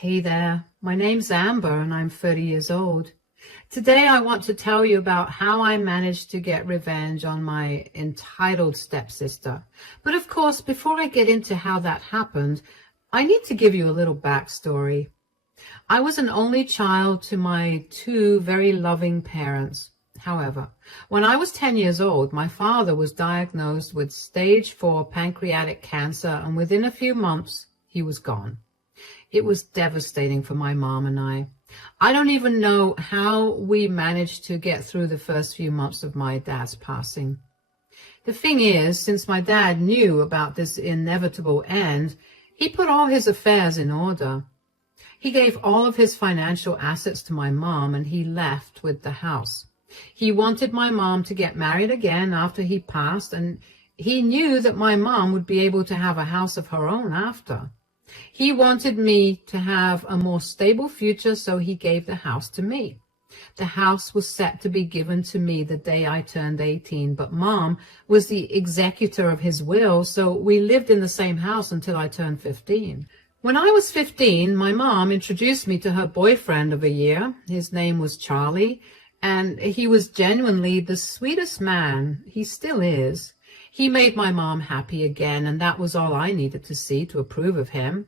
Hey there, my name's Amber and I'm 30 years old. Today I want to tell you about how I managed to get revenge on my entitled stepsister. But of course, before I get into how that happened, I need to give you a little backstory. I was an only child to my two very loving parents. However, when I was 10 years old, my father was diagnosed with stage 4 pancreatic cancer, and within a few months, he was gone. It was devastating for my mom and I. I don't even know how we managed to get through the first few months of my dad's passing. The thing is, since my dad knew about this inevitable end, he put all his affairs in order. He gave all of his financial assets to my mom and he left with the house. He wanted my mom to get married again after he passed, and he knew that my mom would be able to have a house of her own after. He wanted me to have a more stable future, so he gave the house to me. The house was set to be given to me the day I turned 18, but Mom was the executor of his will, so we lived in the same house until I turned 15. When I was 15, my mom introduced me to her boyfriend of a year. His name was Charlie, and he was genuinely the sweetest man. He still is. He made my mom happy again, and that was all I needed to see to approve of him.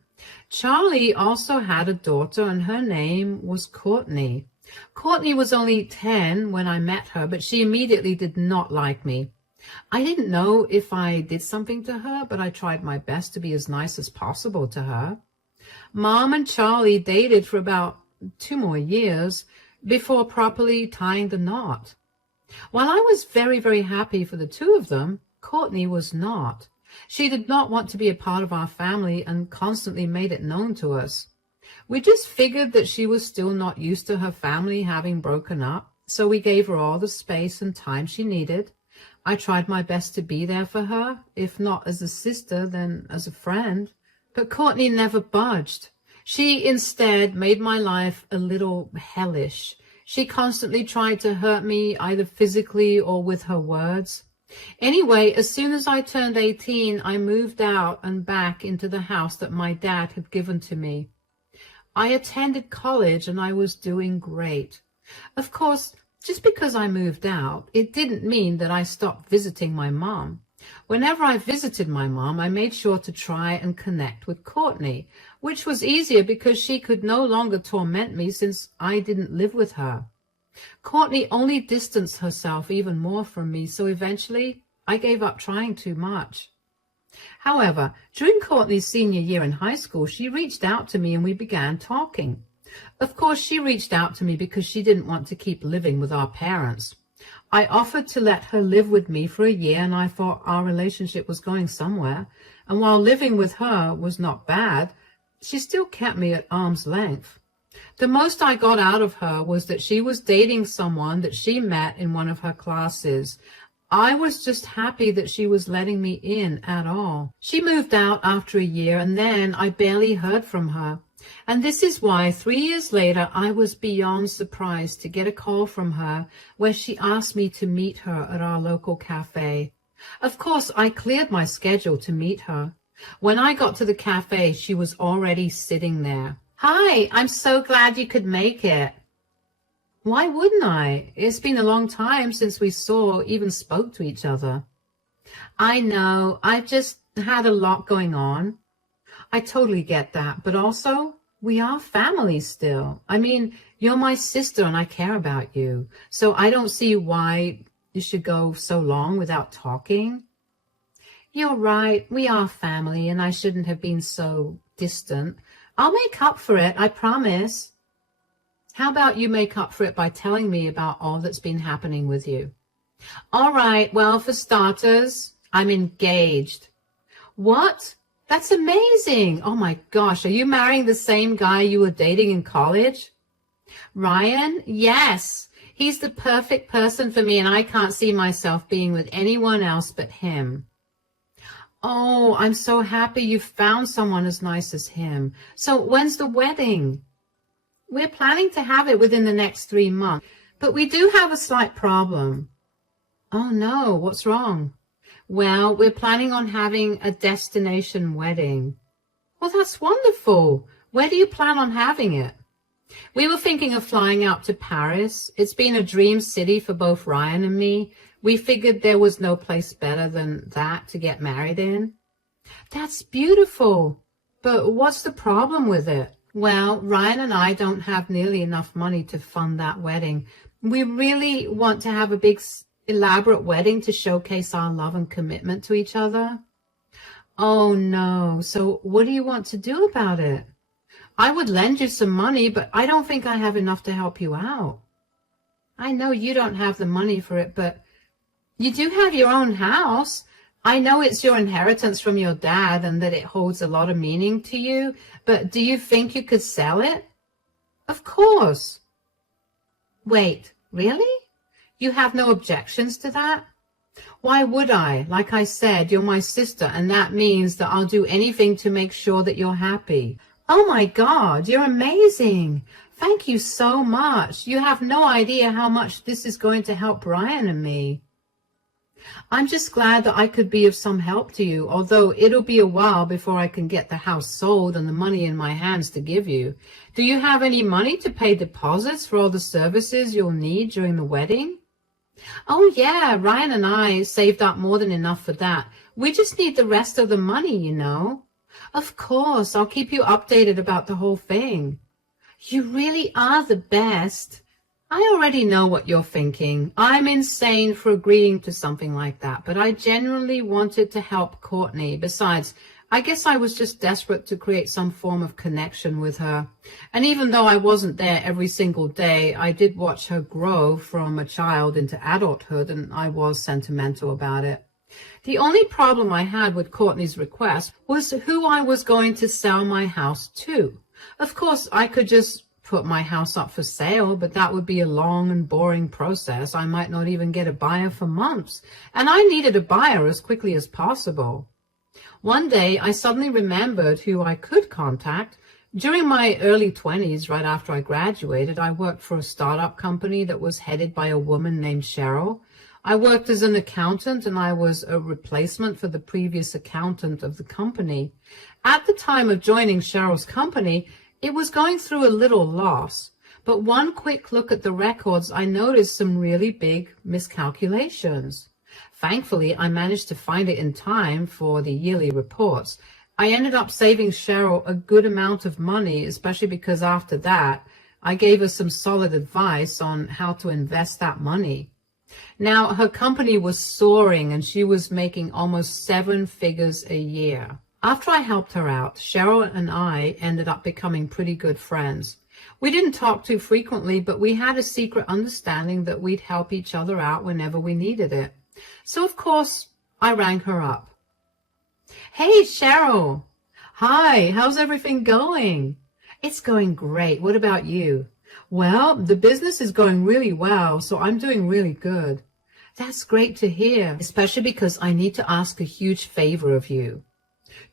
Charlie also had a daughter, and her name was Courtney. Courtney was only 10 when I met her, but she immediately did not like me. I didn't know if I did something to her, but I tried my best to be as nice as possible to her. Mom and Charlie dated for about 2 more years before properly tying the knot. While I was very, very happy for the two of them, Courtney was not. She did not want to be a part of our family and constantly made it known to us. We just figured that she was still not used to her family having broken up, so we gave her all the space and time she needed. I tried my best to be there for her, if not as a sister, then as a friend. But Courtney never budged. She instead made my life a little hellish. She constantly tried to hurt me, either physically or with her words. Anyway, as soon as I turned 18, I moved out and back into the house that my dad had given to me. I attended college and I was doing great. Of course, just because I moved out, it didn't mean that I stopped visiting my mom. Whenever I visited my mom, I made sure to try and connect with Courtney, which was easier because she could no longer torment me since I didn't live with her. Courtney only distanced herself even more from me, so eventually I gave up trying too much. However, during Courtney's senior year in high school, she reached out to me and we began talking. Of course, she reached out to me because she didn't want to keep living with our parents. I offered to let her live with me for a year, and I thought our relationship was going somewhere. And while living with her was not bad, she still kept me at arm's length. The most I got out of her was that she was dating someone that she met in one of her classes. I was just happy that she was letting me in at all. She moved out after a year, and then I barely heard from her. And this is why 3 years later, I was beyond surprised to get a call from her where she asked me to meet her at our local cafe. Of course, I cleared my schedule to meet her. When I got to the cafe, she was already sitting there. "Hi, I'm so glad you could make it." Why wouldn't I? It's been a long time since we saw or even spoke to each other. I know, I've just had a lot going on. I totally get that, but also, we are family still. I mean, you're my sister and I care about you, so I don't see why you should go so long without talking. You're right, we are family and I shouldn't have been so distant. I'll make up for it, I promise. How about you make up for it by telling me about all that's been happening with you? All right, well, for starters, I'm engaged. What? That's amazing. Oh my gosh, are you marrying the same guy you were dating in college? Ryan? Yes. He's the perfect person for me and I can't see myself being with anyone else but him. Oh, I'm so happy you found someone as nice as him. So when's the wedding? We're planning to have it within the next 3 months, but we do have a slight problem. Oh no, what's wrong? Well, we're planning on having a destination wedding. Well, that's wonderful. Where do you plan on having it? We were thinking of flying out to Paris. It's been a dream city for both Ryan and me. We figured there was no place better than that to get married in. That's beautiful. But what's the problem with it? Well, Ryan and I don't have nearly enough money to fund that wedding. We really want to have a big, elaborate wedding to showcase our love and commitment to each other. Oh, no. So what do you want to do about it? I would lend you some money, but I don't think I have enough to help you out. I know you don't have the money for it, but you do have your own house. I know it's your inheritance from your dad and that it holds a lot of meaning to you, but do you think you could sell it? Of course. Wait, really? You have no objections to that? Why would I? Like I said, you're my sister, and that means that I'll do anything to make sure that you're happy. Oh my God, you're amazing. Thank you so much. You have no idea how much this is going to help Brian and me. I'm just glad that I could be of some help to you, although it'll be a while before I can get the house sold and the money in my hands to give you. Do you have any money to pay deposits for all the services you'll need during the wedding? Oh yeah, Ryan and I saved up more than enough for that. We just need the rest of the money, you know. Of course, I'll keep you updated about the whole thing. You really are the best. I already know what you're thinking. I'm insane for agreeing to something like that, but I genuinely wanted to help Courtney. Besides, I guess I was just desperate to create some form of connection with her. And even though I wasn't there every single day, I did watch her grow from a child into adulthood, and I was sentimental about it. The only problem I had with Courtney's request was who I was going to sell my house to. Of course, I could just put my house up for sale, but that would be a long and boring process. I might not even get a buyer for months, and I needed a buyer as quickly as possible. One day, I suddenly remembered who I could contact. During my early 20s, right after I graduated, I worked for a startup company that was headed by a woman named Cheryl. I worked as an accountant, and I was a replacement for the previous accountant of the company. At the time of joining Cheryl's company, it was going through a little loss, but one quick look at the records, I noticed some really big miscalculations. Thankfully, I managed to find it in time for the yearly reports. I ended up saving Cheryl a good amount of money, especially because after that, I gave her some solid advice on how to invest that money. Now, her company was soaring, and she was making almost 7 figures a year. After I helped her out, Cheryl and I ended up becoming pretty good friends. We didn't talk too frequently, but we had a secret understanding that we'd help each other out whenever we needed it. So, of course, I rang her up. Hey, Cheryl. Hi, how's everything going? It's going great. What about you? Well, the business is going really well, so I'm doing really good. That's great to hear, especially because I need to ask a huge favor of you.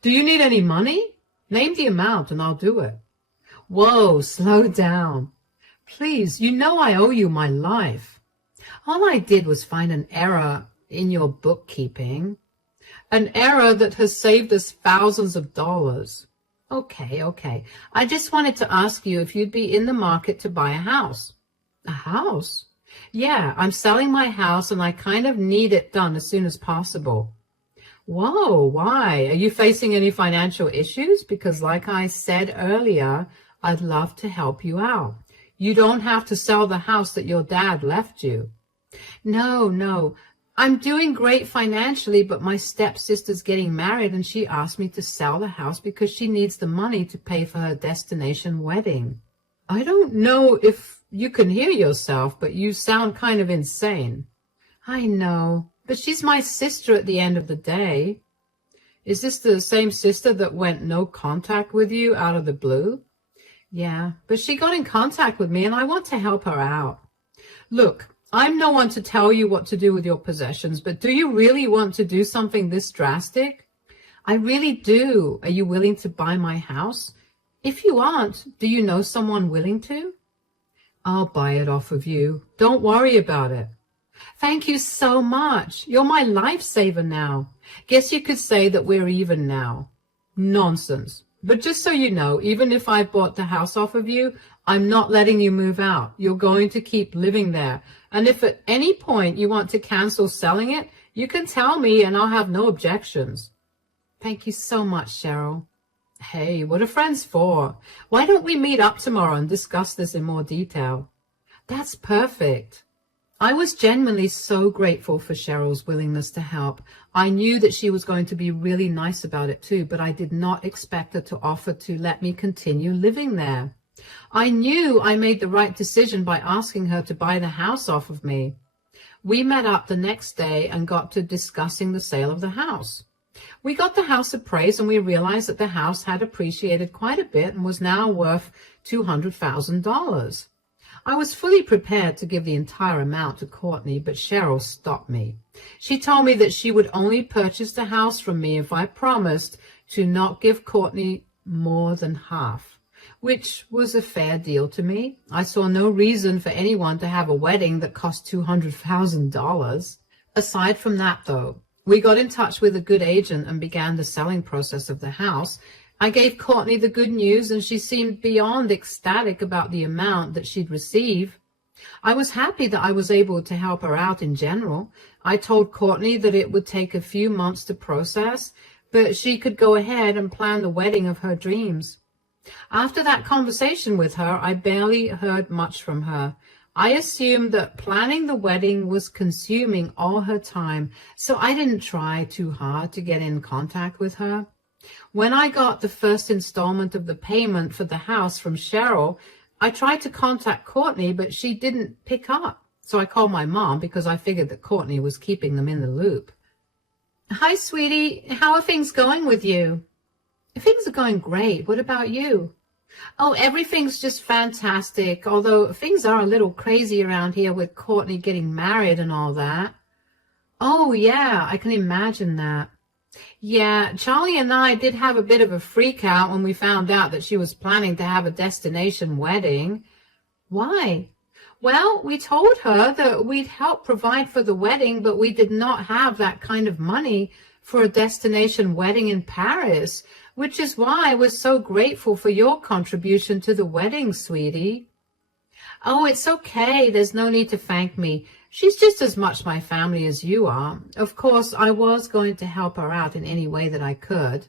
Do you need any money? Name the amount and I'll do it. Whoa, slow down. Please, you know I owe you my life. All I did was find an error in your bookkeeping. An error that has saved us thousands of dollars. Okay. I just wanted to ask you if you'd be in the market to buy a house. A house? Yeah, I'm selling my house and I kind of need it done as soon as possible. Whoa, why? Are you facing any financial issues? Because like I said earlier, I'd love to help you out. You don't have to sell the house that your dad left you. No. I'm doing great financially, but my stepsister's getting married and she asked me to sell the house because she needs the money to pay for her destination wedding. I don't know if you can hear yourself, but you sound kind of insane. I know, but she's my sister at the end of the day. Is this the same sister that went no contact with you out of the blue? Yeah, but she got in contact with me and I want to help her out. Look, I'm no one to tell you what to do with your possessions, but do you really want to do something this drastic? I really do. Are you willing to buy my house? If you aren't, do you know someone willing to? I'll buy it off of you. Don't worry about it. Thank you so much. You're my lifesaver now. Guess you could say that we're even now. Nonsense. But just so you know, even if I bought the house off of you, I'm not letting you move out. You're going to keep living there. And if at any point you want to cancel selling it, you can tell me and I'll have no objections. Thank you so much, Cheryl. Hey, what are friends for? Why don't we meet up tomorrow and discuss this in more detail? That's perfect. I was genuinely so grateful for Cheryl's willingness to help. I knew that she was going to be really nice about it too, but I did not expect her to offer to let me continue living there. I knew I made the right decision by asking her to buy the house off of me. We met up the next day and got to discussing the sale of the house. We got the house appraised and we realized that the house had appreciated quite a bit and was now worth $200,000. I was fully prepared to give the entire amount to Courtney, but Cheryl stopped me. She told me that she would only purchase the house from me if I promised to not give Courtney more than half, which was a fair deal to me. I saw no reason for anyone to have a wedding that cost $200,000. Aside from that, though, we got in touch with a good agent and began the selling process of the house. I gave Courtney the good news, and she seemed beyond ecstatic about the amount that she'd receive. I was happy that I was able to help her out in general. I told Courtney that it would take a few months to process, but she could go ahead and plan the wedding of her dreams. After that conversation with her, I barely heard much from her. I assumed that planning the wedding was consuming all her time, so I didn't try too hard to get in contact with her. When I got the first installment of the payment for the house from Cheryl, I tried to contact Courtney, but she didn't pick up. So I called my mom because I figured that Courtney was keeping them in the loop. Hi, sweetie. How are things going with you? Things are going great. What about you? Oh, everything's just fantastic, although things are a little crazy around here with Courtney getting married and all that. Oh, yeah, I can imagine that. Yeah, Charlie and I did have a bit of a freak out when we found out that she was planning to have a destination wedding. Why? Well, we told her that we'd help provide for the wedding, but we did not have that kind of money for a destination wedding in Paris, which is why we're so grateful for your contribution to the wedding, sweetie. Oh, it's okay. There's no need to thank me. She's just as much my family as you are. Of course, I was going to help her out in any way that I could.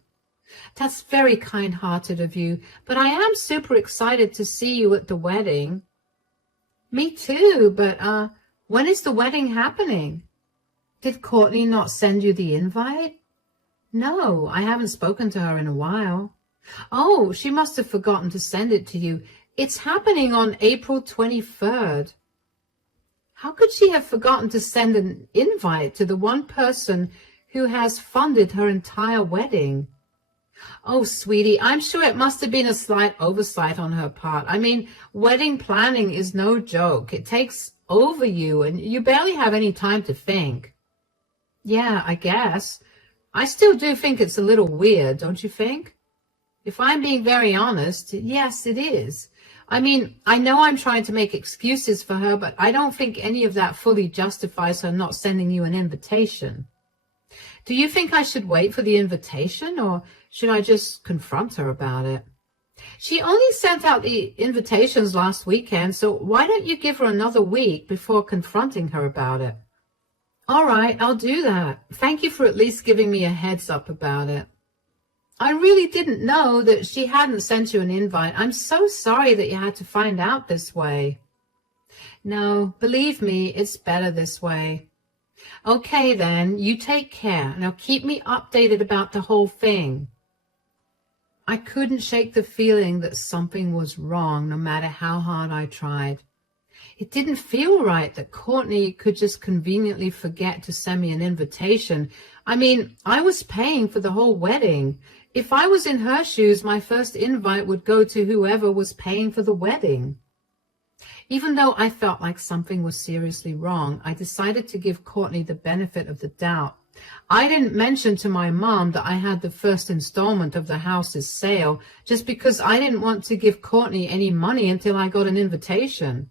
That's very kind-hearted of you, but I am super excited to see you at the wedding. Me too, but when is the wedding happening? Did Courtney not send you the invite? No, I haven't spoken to her in a while. Oh, she must have forgotten to send it to you. It's happening on April 23rd. How could she have forgotten to send an invite to the one person who has funded her entire wedding? Oh, sweetie, I'm sure it must have been a slight oversight on her part. I mean, wedding planning is no joke. It takes over you, and you barely have any time to think. Yeah, I guess. I still do think it's a little weird, don't you think? If I'm being very honest, yes, it is. I mean, I know I'm trying to make excuses for her, but I don't think any of that fully justifies her not sending you an invitation. Do you think I should wait for the invitation, or should I just confront her about it? She only sent out the invitations last weekend, so why don't you give her another week before confronting her about it? All right, I'll do that. Thank you for at least giving me a heads up about it. I really didn't know that she hadn't sent you an invite. I'm so sorry that you had to find out this way. No, believe me, it's better this way. Okay, then, you take care. Now keep me updated about the whole thing. I couldn't shake the feeling that something was wrong, no matter how hard I tried. It didn't feel right that Courtney could just conveniently forget to send me an invitation. I mean, I was paying for the whole wedding. If I was in her shoes, my first invite would go to whoever was paying for the wedding. Even though I felt like something was seriously wrong, I decided to give Courtney the benefit of the doubt. I didn't mention to my mom that I had the first installment of the house's sale just because I didn't want to give Courtney any money until I got an invitation.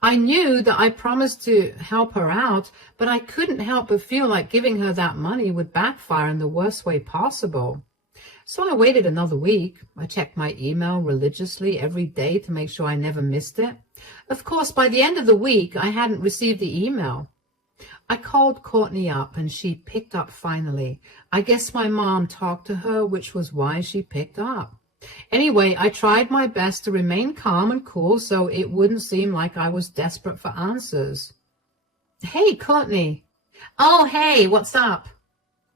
I knew that I promised to help her out, but I couldn't help but feel like giving her that money would backfire in the worst way possible. So I waited another week. I checked my email religiously every day to make sure I never missed it. Of course, by the end of the week, I hadn't received the email. I called Courtney up and she picked up finally. I guess my mom talked to her, which was why she picked up. Anyway, I tried my best to remain calm and cool so it wouldn't seem like I was desperate for answers. Hey, Courtney. Oh, hey, what's up?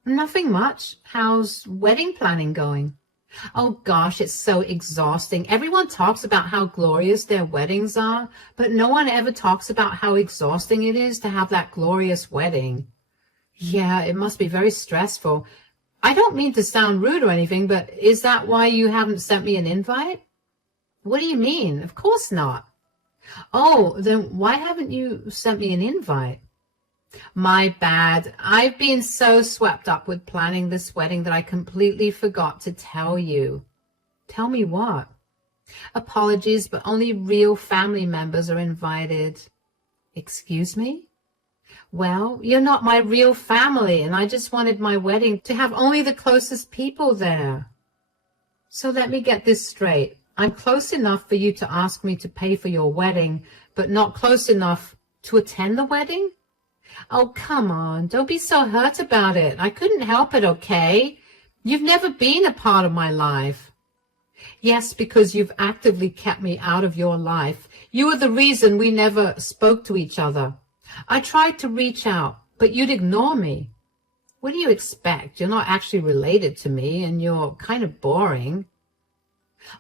Nothing much. How's wedding planning going? Oh gosh, it's so exhausting. Everyone talks about how glorious their weddings are, but no one ever talks about how exhausting it is to have that glorious wedding. Yeah, it must be very stressful. I don't mean to sound rude or anything, but is that why you haven't sent me an invite? What do you mean? Of course not. Oh, then why haven't you sent me an invite? My bad. I've been so swept up with planning this wedding that I completely forgot to tell you. Tell me what? Apologies, but only real family members are invited. Excuse me? Well, you're not my real family, and I just wanted my wedding to have only the closest people there. So let me get this straight. I'm close enough for you to ask me to pay for your wedding, but not close enough to attend the wedding? Oh, come on. Don't be so hurt about it. I couldn't help it, okay? You've never been a part of my life. Yes, because you've actively kept me out of your life. You were the reason we never spoke to each other. I tried to reach out, but you'd ignore me. What do you expect? You're not actually related to me, and you're kind of boring.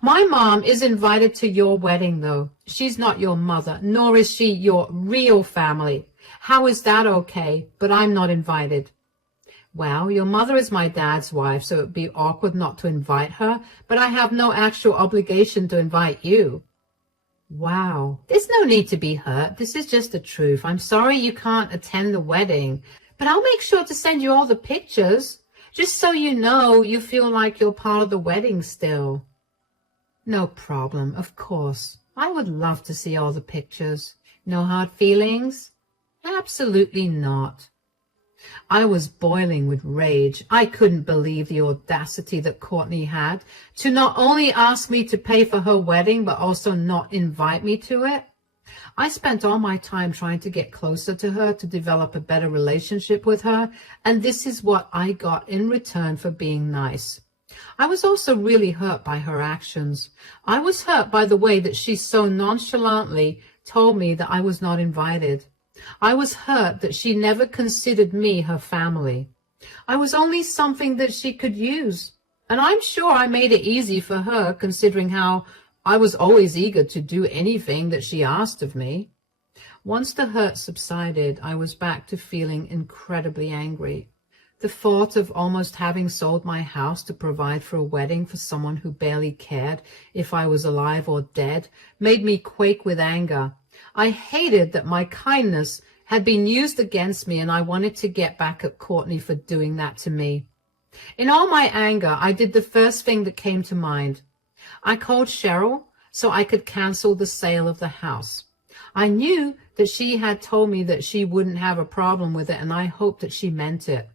My mom is invited to your wedding, though. She's not your mother, nor is she your real family. How is that okay? But I'm not invited. Well, your mother is my dad's wife, so it would be awkward not to invite her, but I have no actual obligation to invite you. Wow. There's no need to be hurt. This is just the truth. I'm sorry you can't attend the wedding, but I'll make sure to send you all the pictures, just so you know you feel like you're part of the wedding still. No problem, of course. I would love to see all the pictures. No hard feelings? Absolutely not. I was boiling with rage. I couldn't believe the audacity that Courtney had to not only ask me to pay for her wedding, but also not invite me to it. I spent all my time trying to get closer to her, to develop a better relationship with her, and this is what I got in return for being nice. I was also really hurt by her actions. I was hurt by the way that she so nonchalantly told me that I was not invited. I was hurt that she never considered me her family. I was only something that she could use, and I'm sure I made it easy for her, considering how I was always eager to do anything that she asked of me. Once the hurt subsided, I was back to feeling incredibly angry. The thought of almost having sold my house to provide for a wedding for someone who barely cared if I was alive or dead made me quake with anger. I hated that my kindness had been used against me, and I wanted to get back at Courtney for doing that to me. In all my anger, I did the first thing that came to mind. I called Cheryl so I could cancel the sale of the house. I knew that she had told me that she wouldn't have a problem with it, and I hoped that she meant it.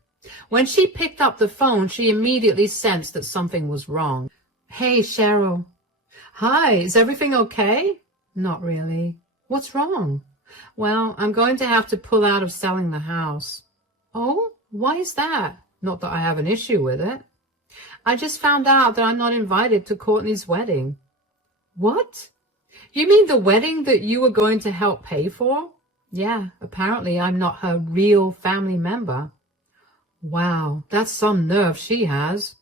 When she picked up the phone, she immediately sensed that something was wrong. Hey, Cheryl. Hi, is everything okay? Not really. What's wrong? Well, I'm going to have to pull out of selling the house. Oh, why is that? Not that I have an issue with it. I just found out that I'm not invited to Courtney's wedding. What? You mean the wedding that you were going to help pay for? Yeah, apparently I'm not her real family member. Wow, that's some nerve she has.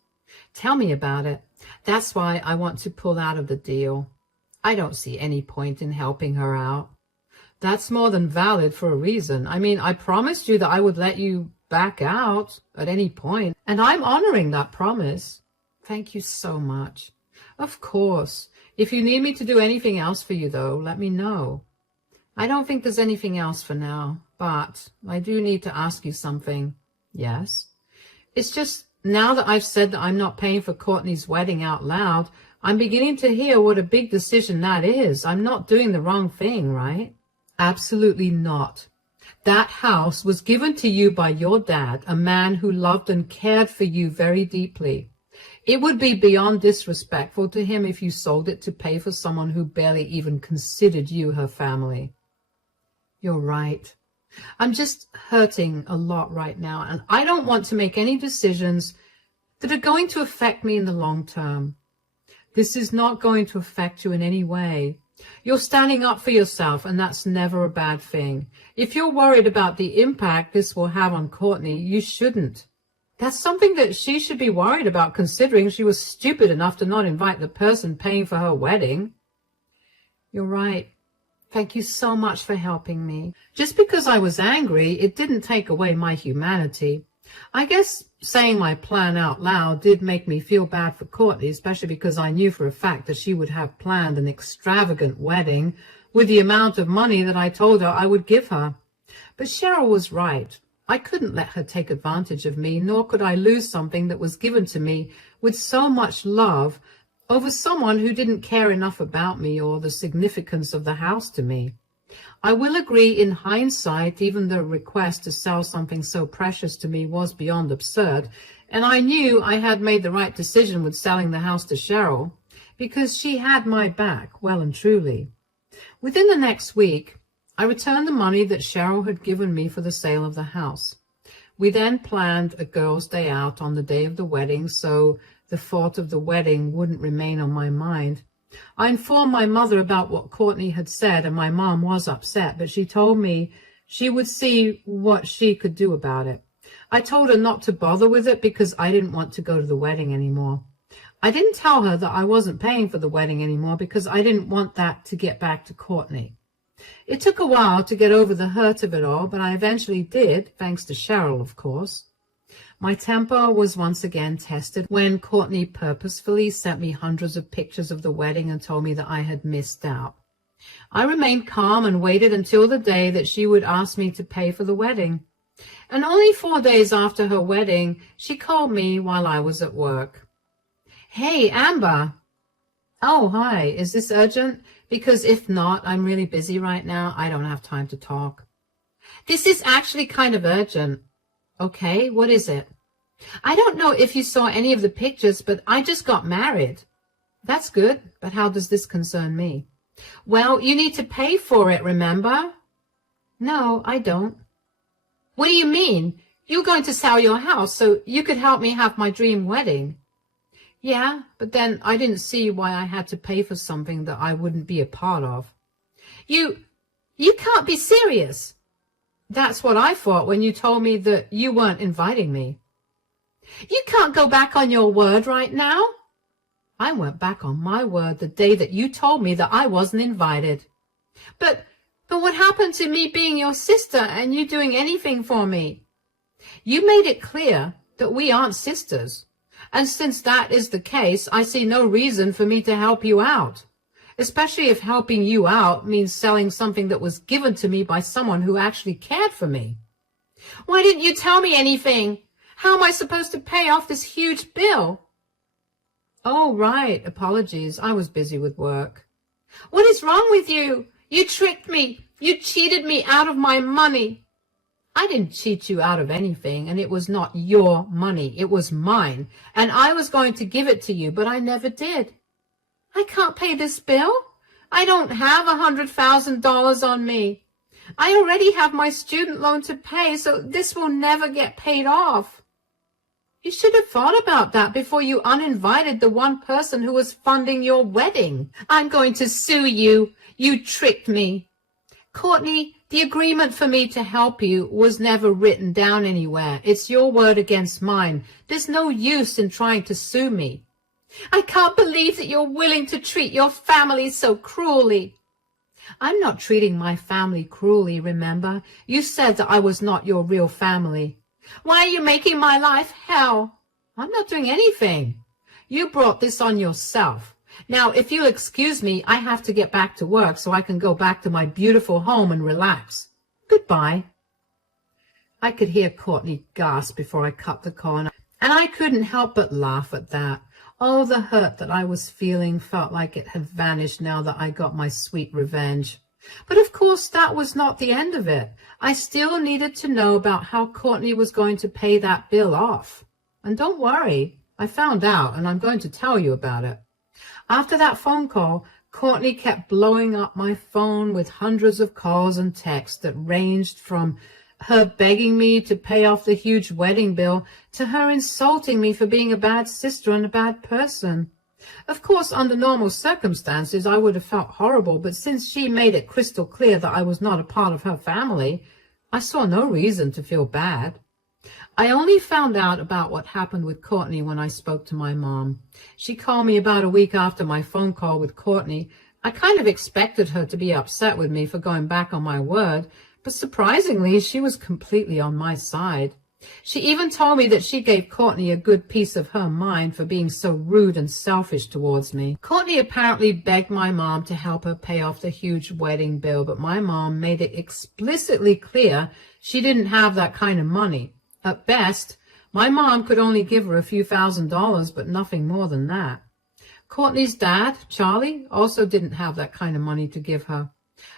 Tell me about it. That's why I want to pull out of the deal. I don't see any point in helping her out. That's more than valid for a reason. I mean, I promised you that I would let you back out at any point, and I'm honoring that promise. Thank you so much. Of course. If you need me to do anything else for you, though, let me know. I don't think there's anything else for now, but I do need to ask you something. Yes? It's just, now that I've said that I'm not paying for Courtney's wedding out loud, I'm beginning to hear what a big decision that is. I'm not doing the wrong thing, right? Absolutely not. That house was given to you by your dad, a man who loved and cared for you very deeply. It would be beyond disrespectful to him if you sold it to pay for someone who barely even considered you her family. You're right. I'm just hurting a lot right now, and I don't want to make any decisions that are going to affect me in the long term. This is not going to affect you in any way. You're standing up for yourself, and that's never a bad thing. If you're worried about the impact this will have on Courtney, you shouldn't. That's something that she should be worried about, considering she was stupid enough to not invite the person paying for her wedding. You're right. Thank you so much for helping me. Just because I was angry, it didn't take away my humanity. I guess saying my plan out loud did make me feel bad for Courtney, especially because I knew for a fact that she would have planned an extravagant wedding with the amount of money that I told her I would give her. But Cheryl was right. I couldn't let her take advantage of me, nor could I lose something that was given to me with so much love over someone who didn't care enough about me or the significance of the house to me. I will agree, in hindsight, even the request to sell something so precious to me was beyond absurd, and I knew I had made the right decision with selling the house to Cheryl, because she had my back, well and truly. Within the next week, I returned the money that Cheryl had given me for the sale of the house. We then planned a girls' day out on the day of the wedding, so the thought of the wedding wouldn't remain on my mind. I informed my mother about what Courtney had said, and my mom was upset, but she told me she would see what she could do about it. I told her not to bother with it because I didn't want to go to the wedding anymore. I didn't tell her that I wasn't paying for the wedding anymore because I didn't want that to get back to Courtney. It took a while to get over the hurt of it all, but I eventually did, thanks to Cheryl, of course. My temper was once again tested when Courtney purposefully sent me hundreds of pictures of the wedding and told me that I had missed out. I remained calm and waited until the day that she would ask me to pay for the wedding. And only 4 days after her wedding, she called me while I was at work. Hey, Amber. Oh, hi. Is this urgent? Because if not, I'm really busy right now. I don't have time to talk. This is actually kind of urgent. Okay, what is it? I don't know if you saw any of the pictures, but I just got married. That's good, but how does this concern me? Well, you need to pay for it, remember? No, I don't. What do you mean? You're going to sell your house so you could help me have my dream wedding. Yeah, but then I didn't see why I had to pay for something that I wouldn't be a part of. You can't be serious. That's what I thought when you told me that you weren't inviting me. You can't go back on your word right now. I went back on my word the day that you told me that I wasn't invited. But what happened to me being your sister and you doing anything for me? You made it clear that we aren't sisters. And since that is the case, I see no reason for me to help you out, especially if helping you out means selling something that was given to me by someone who actually cared for me. Why didn't you tell me anything? How am I supposed to pay off this huge bill? Oh, right. Apologies. I was busy with work. What is wrong with you? You tricked me. You cheated me out of my money. I didn't cheat you out of anything, and it was not your money. It was mine, and I was going to give it to you, but I never did. I can't pay this bill. I don't have $100,000 on me. I already have my student loan to pay, so this will never get paid off. You should have thought about that before you uninvited the one person who was funding your wedding. I'm going to sue you. You tricked me. Courtney, the agreement for me to help you was never written down anywhere. It's your word against mine. There's no use in trying to sue me. I can't believe that you're willing to treat your family so cruelly. I'm not treating my family cruelly, remember? You said that I was not your real family. Why are you making my life hell? I'm not doing anything. You brought this on yourself. Now, if you'll excuse me, I have to get back to work so I can go back to my beautiful home and relax. Goodbye. I could hear Courtney gasp before I cut the call, and I couldn't help but laugh at that. Oh, the hurt that I was feeling felt like it had vanished now that I got my sweet revenge. But of course, that was not the end of it. I still needed to know about how Courtney was going to pay that bill off. And don't worry, I found out, and I'm going to tell you about it. After that phone call, Courtney kept blowing up my phone with hundreds of calls and texts that ranged from her begging me to pay off the huge wedding bill to her insulting me for being a bad sister and a bad person. Of course, under normal circumstances, I would have felt horrible, but since she made it crystal clear that I was not a part of her family, I saw no reason to feel bad. I only found out about what happened with Courtney when I spoke to my mom. She called me about a week after my phone call with Courtney. I kind of expected her to be upset with me for going back on my word, but surprisingly, she was completely on my side. She even told me that she gave Courtney a good piece of her mind for being so rude and selfish towards me. Courtney apparently begged my mom to help her pay off the huge wedding bill, but my mom made it explicitly clear she didn't have that kind of money. At best, my mom could only give her a few $1,000s, but nothing more than that. Courtney's dad, Charlie, also didn't have that kind of money to give her.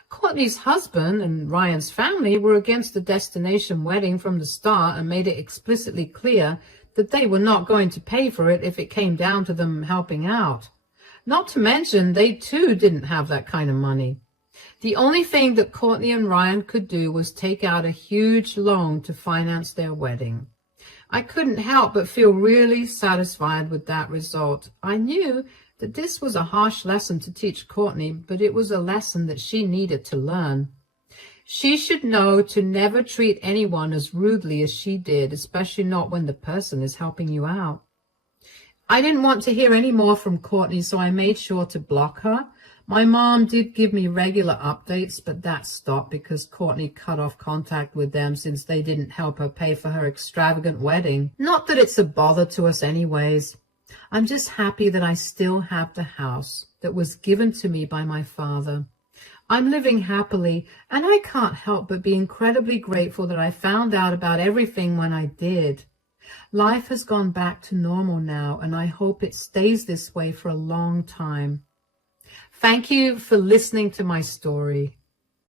Courtney's husband and Ryan's family were against the destination wedding from the start and made it explicitly clear that they were not going to pay for it if it came down to them helping out. Not to mention, they too didn't have that kind of money. The only thing that Courtney and Ryan could do was take out a huge loan to finance their wedding. I couldn't help but feel really satisfied with that result. I knew that this was a harsh lesson to teach Courtney, but it was a lesson that she needed to learn. She should know to never treat anyone as rudely as she did, especially not when the person is helping you out. I didn't want to hear any more from Courtney, so I made sure to block her. My mom did give me regular updates, but that stopped because Courtney cut off contact with them since they didn't help her pay for her extravagant wedding. Not that it's a bother to us anyways. I'm just happy that I still have the house that was given to me by my father. I'm living happily, and I can't help but be incredibly grateful that I found out about everything when I did. Life has gone back to normal now, and I hope it stays this way for a long time. Thank you for listening to my story.